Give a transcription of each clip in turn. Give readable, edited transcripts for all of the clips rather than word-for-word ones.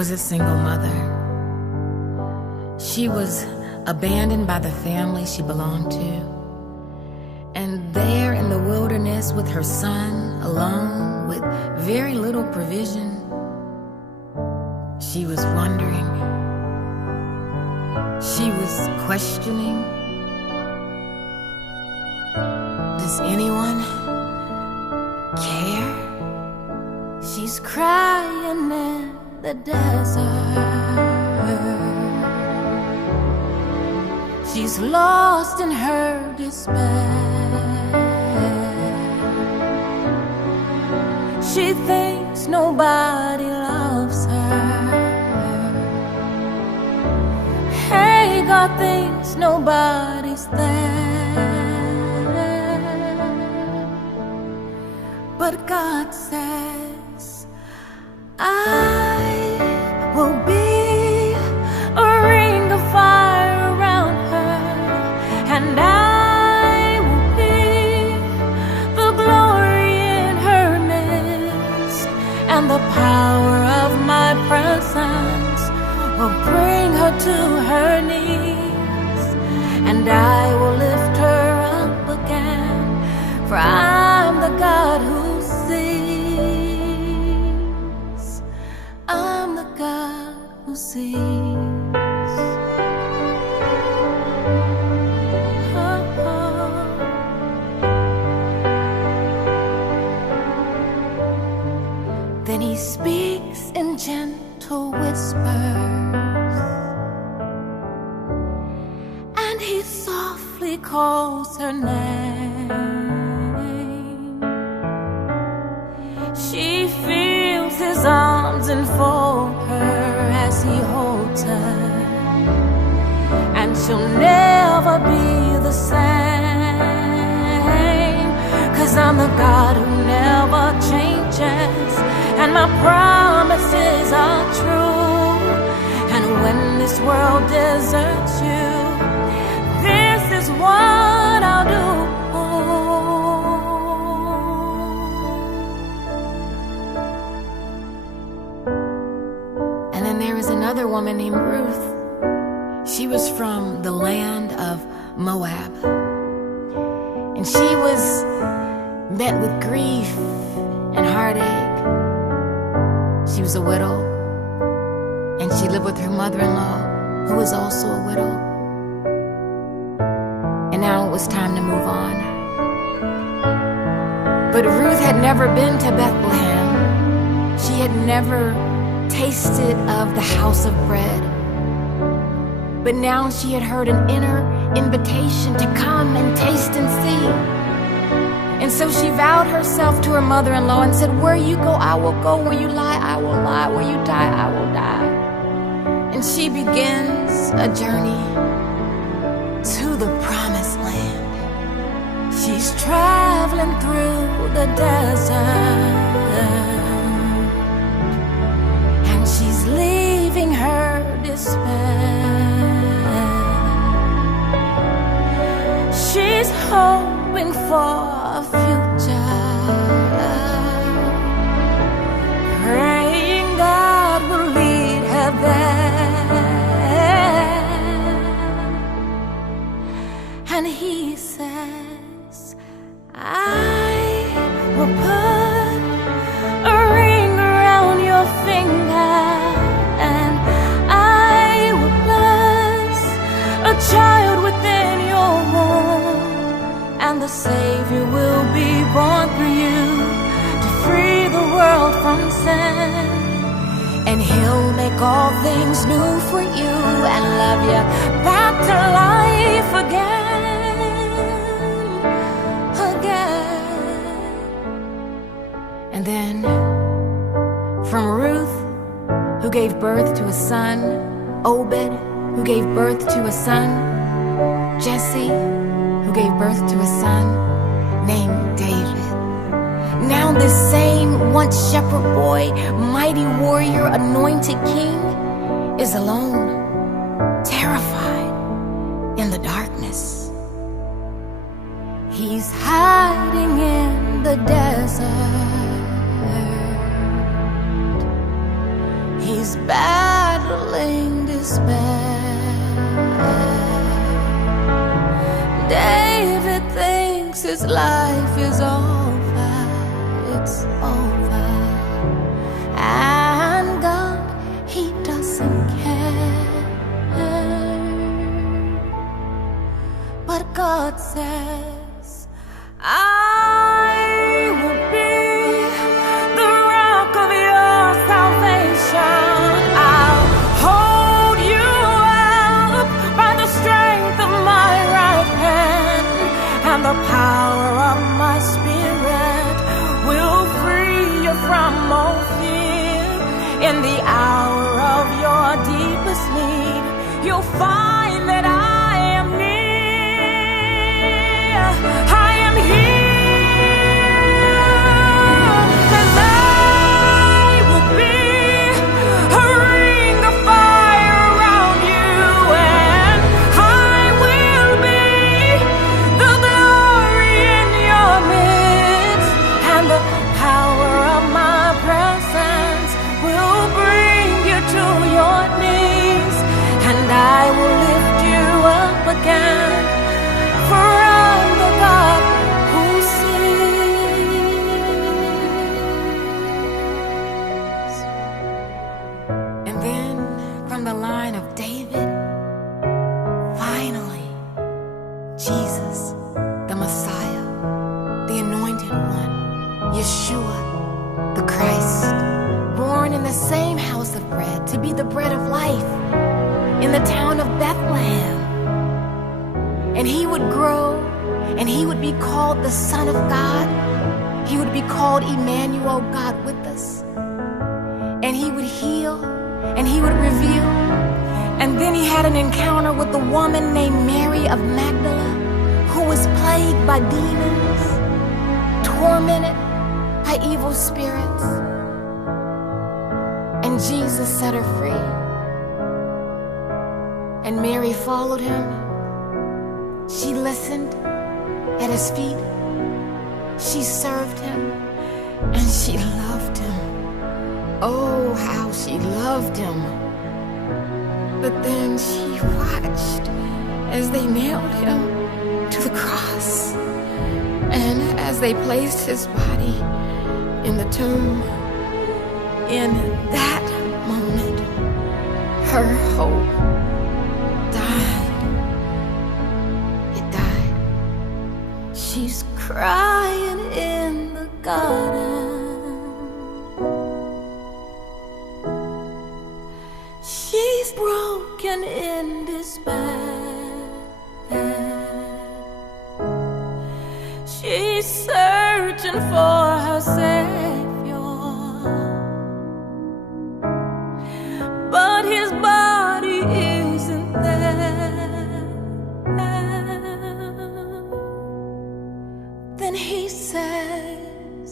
was a single mother. She was abandoned by the family she belonged to. And there in the wilderness with her son, alone, with very little provision, she was wondering. She was questioning. Does anyone care? She's crying in the desert. She's lost in her despair. She thinks nobody loves her. Hey, God thinks nobody's there. But God says, I will be a ring of fire around her, and I will be the glory in her midst, and the power of my presence will bring her to her knees, and I will lift her up again, for I'm the God who sees. I'm the God who sees. Then he speaks in gentle whispers, and he softly calls her name. She feels his arms enfold her as he holds her, and she'll never be the same, 'cause I'm the God who never changes, and my promises are true. And when this world deserts you, this is what I'll do. And then there is another woman named Ruth. She was from the land of Moab, and she was met with grief and heartache. She was a widow, and she lived with her mother-in-law, who was also a widow. And now it was time to move on. But Ruth had never been to Bethlehem. She had never tasted of the house of bread. But now she had heard an inner invitation to come and taste and see. And so she vowed herself to her mother-in-law and said, where you go, I will go. Where you lie, I will lie. Where you die, I will die. And she begins a journey to the promised land. She's traveling through the desert, and she's leaving her despair. She's hoping for a future, praying God will lead her there. And he says, I will put a ring around your finger, and I will bless a child within your womb, and the Savior will be born for you to free the world from sin. And he'll make all things new for you and love you back to life again. And then from Ruth, who gave birth to a son, Obed, who gave birth to a son, Jesse, who gave birth to a son named David. Now this same once shepherd boy, mighty warrior, anointed king, is alone, terrified in the darkness. He's hiding in the desert. He he's battling despair. David thinks his life is over, it's over. And God, he doesn't care. But God says, I will be the rock of your salvation. I'll hold you up by the strength of my right hand, and the power of my spirit will free you from all fear. In the hour of your deepest need, you'll find that I am near. I am here, 'cause I will be a ring of fire around you, and I will be the glory in your midst, and the power of my presence will bring you to your knees, and I will lift you up again, for I'm the God who sees. And then from the line of David, finally, Jesus, the Messiah, the Anointed One, Yeshua, the Christ, born in the same house of bread to be the bread of life in the town of Bethlehem. And he would grow, and he would be called the Son of God. He would be called Emmanuel, God with us. And he would heal, and he would reveal. And then he had an encounter with a woman named Mary of Magdala, who was plagued by demons, tormented by evil spirits. And Jesus set her free. And Mary followed him. She listened at his feet. She served him, and she loved him. Oh, how she loved him. But then she watched as they nailed him to the cross, and as they placed his body in the tomb. In that moment, her hope died. It died. She's crying in the garden. She's broken in despair. She's searching for her Savior, but his body isn't there. Then he says,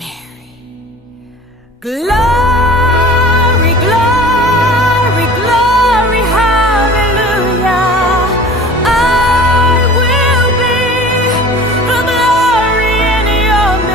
Mary. Glory, glory, glory, hallelujah. I will be the glory in your midst.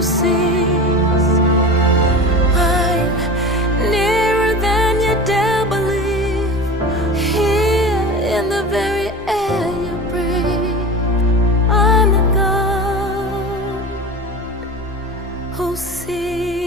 who sees. I'm nearer than you dare believe, here in the very air you breathe. I'm the God who sees.